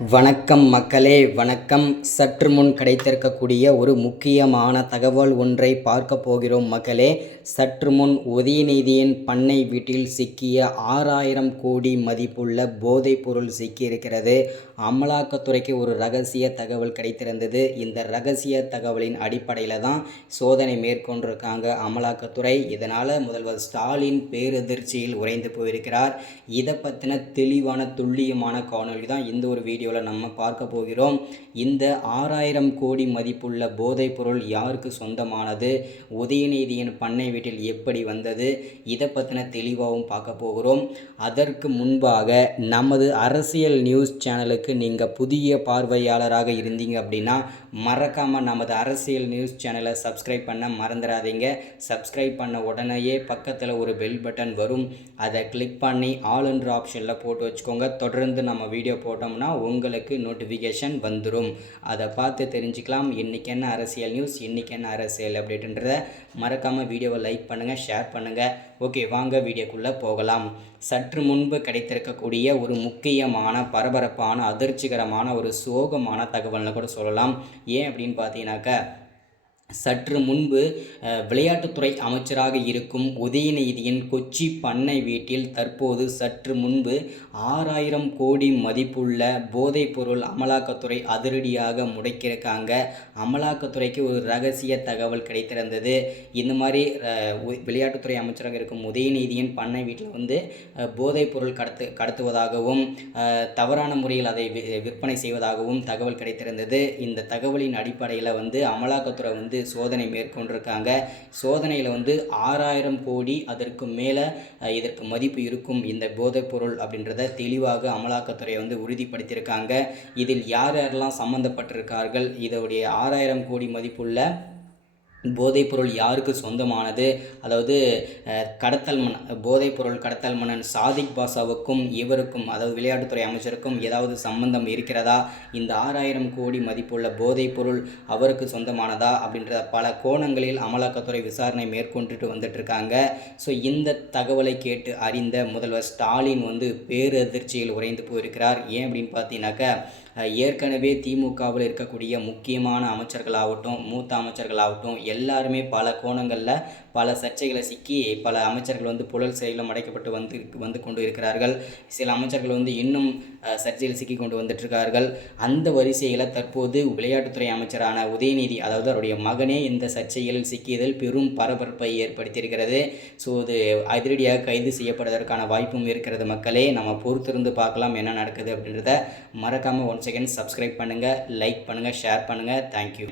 வணக்கம் மக்களே வணக்கம். சற்று முன் கிடைத்திருக்கக்கூடிய ஒரு முக்கியமான தகவல் ஒன்றை பார்க்க போகிறோம் மக்களே. சற்று முன் உதயநிதியின் பண்ணை வீட்டில் சிக்கிய ஆறாயிரம் கோடி மதிப்புள்ள போதைப் பொருள் சிக்கியிருக்கிறது. அமலாக்கத்துறைக்கு ஒரு ரகசிய தகவல் கிடைத்திருந்தது. இந்த ரகசிய தகவலின் அடிப்படையில் தான் சோதனை மேற்கொண்டிருக்காங்க அமலாக்கத்துறை. இதனால் முதல்வர் ஸ்டாலின் பேரதிர்ச்சியில் உறைந்து போயிருக்கிறார். இதை பற்றின தெளிவான துல்லியமான காணொளி தான் இந்த ஒரு வீடியோ வீடியோவில் நம்ம பார்க்க போகிறோம். இந்த ஆறாயிரம் கோடி மதிப்புள்ள போதைப் பொருள் யாருக்கு சொந்தமானது? உதயநிதியின் பண்ணை வீட்டில் எப்படி வந்தது? இதை பற்றின தெளிவாகவும் பார்க்க போகிறோம். அதற்கு முன்பாக நமது அரசியல் நியூஸ் சேனலுக்கு நீங்கள் புதிய பார்வையாளராக இருந்தீங்க அப்படின்னா மறக்காமல் நமது அரசியல் நியூஸ் சேனலை சப்ஸ்கிரைப் பண்ண மறந்துடாதீங்க. சப்ஸ்கிரைப் பண்ண உடனேயே பக்கத்தில் ஒரு பெல் பட்டன் வரும். அதை கிளிக் பண்ணி ஆல் என்ற ஆப்ஷனில் போட்டு வச்சுக்கோங்க. தொடர்ந்து நம்ம வீடியோ போட்டோம்னா உங்களுக்கு நோட்டிஃபிகேஷன் வந்துடும் அதை பார்த்து தெரிஞ்சுக்கலாம். இன்றைக்கி என்ன அரசியல் நியூஸ் இன்றைக்கி என்ன அரசியல் அப்டேட்டுன்றத மறக்காமல் வீடியோவை லைக் பண்ணுங்கள் ஷேர் பண்ணுங்கள் ஓகே வாங்க வீடியோக்குள்ளே போகலாம். சற்று முன்பு கிடைத்திருக்கக்கூடிய ஒரு முக்கியமான பரபரப்பான அதிர்ச்சிகரமான ஒரு சோகமான தகவல்னு கூட சொல்லலாம். ஏன் அப்படின்னு பார்த்தீங்கன்னாக்கா சற்று முன்பு விளையாட்டுத்துறை அமைச்சராக இருக்கும் உதயநிதியின் கொச்சி பண்ணை வீட்டில் தற்போது சற்று முன்பு ஆறாயிரம் கோடி மதிப்புள்ள போதைப்பொருள் அமலாக்கத்துறை அதிரடியாக முடக்கியிருக்காங்க. அமலாக்கத்துறைக்கு ஒரு ரகசிய தகவல் கிடைத்திருந்தது. இந்த மாதிரி விளையாட்டுத்துறை அமைச்சராக இருக்கும் உதயநிதியின் பண்ணை வீட்டில் வந்து போதைப்பொருள் கடத்து கடத்துவதாகவும் தவறான முறையில் அதை வி- விற்பனை செய்வதாகவும் தகவல் கிடைத்திருந்தது. இந்த தகவலின் அடிப்படையில் வந்து அமலாக்கத்துறை வந்து சோதனை மேற்கொண்டிருக்காங்க. சோதனையில் வந்து ஆறாயிரம் கோடி அதற்கு மேலே இதற்கு மதிப்பு இருக்கும் இந்த போதைப்பொருள் அப்படின்றத தெளிவாக அமலாக்கத்துறை வந்து உறுதிப்படுத்தியிருக்காங்க. இதில் யார் யாரெல்லாம் சம்மந்தப்பட்டிருக்கார்கள் இதோடைய ஆறாயிரம் கோடி மதிப்புள்ள போதைப்பொருள் யாருக்கு சொந்தமானது? அதாவது கடத்தல் மன் போதைப்பொருள் கடத்தல் மன்னன் சாதிக் பாஷாவுக்கும் இவருக்கும் அதாவது விளையாட்டுத்துறை அமைச்சருக்கும் ஏதாவது சம்பந்தம் இருக்கிறதா? இந்த ஆறாயிரம் கோடி மதிப்புள்ள போதைப்பொருள் அவருக்கு சொந்தமானதா? அப்படின்ற பல கோணங்களில் அமலாக்கத்துறை விசாரணை மேற்கொண்டுட்டு வந்துட்டுருக்காங்க. ஸோ இந்த தகவலை கேட்டு அறிந்த முதல்வர் ஸ்டாலின் வந்து பேரதிர்ச்சியில் உறைந்து போயிருக்கிறார். ஏன் அப்படின்னு பார்த்தீங்கன்னாக்கா ஏற்கனவே திமுகவில் இருக்கக்கூடிய முக்கியமான அமைச்சர்களாகட்டும் மூத்த அமைச்சர்களாகட்டும் எல்லாருமே பல கோணங்களில் பல சர்ச்சைகளை சிக்கி பல அமைச்சர்கள் வந்து புழல் சிறையில் அடைக்கப்பட்டு வந்து வந்து கொண்டு இருக்கிறார்கள். சில அமைச்சர்கள் வந்து இன்னும் சர்ச்சையில் சிக்கி கொண்டு வந்துட்டுருக்கார்கள். அந்த வரிசையில் தற்போது விளையாட்டுத்துறை அமைச்சரான உதயநிதி அதாவது அவருடைய மகனே இந்த சர்ச்சையில் சிக்கியதில் பெரும் பரபரப்பை ஏற்படுத்தியிருக்கிறது. ஸோ அது அதிரடியாக கைது செய்யப்படுவதற்கான வாய்ப்பும் இருக்கிறது மக்களே. நம்ம பொறுத்திருந்து பார்க்கலாம் என்ன நடக்குது அப்படின்றத மறக்காமல் ஒன் செகண்ட் சப்ஸ்கிரைப் பண்ணுங்கள் லைக் பண்ணுங்கள் ஷேர் பண்ணுங்கள் தேங்க்யூ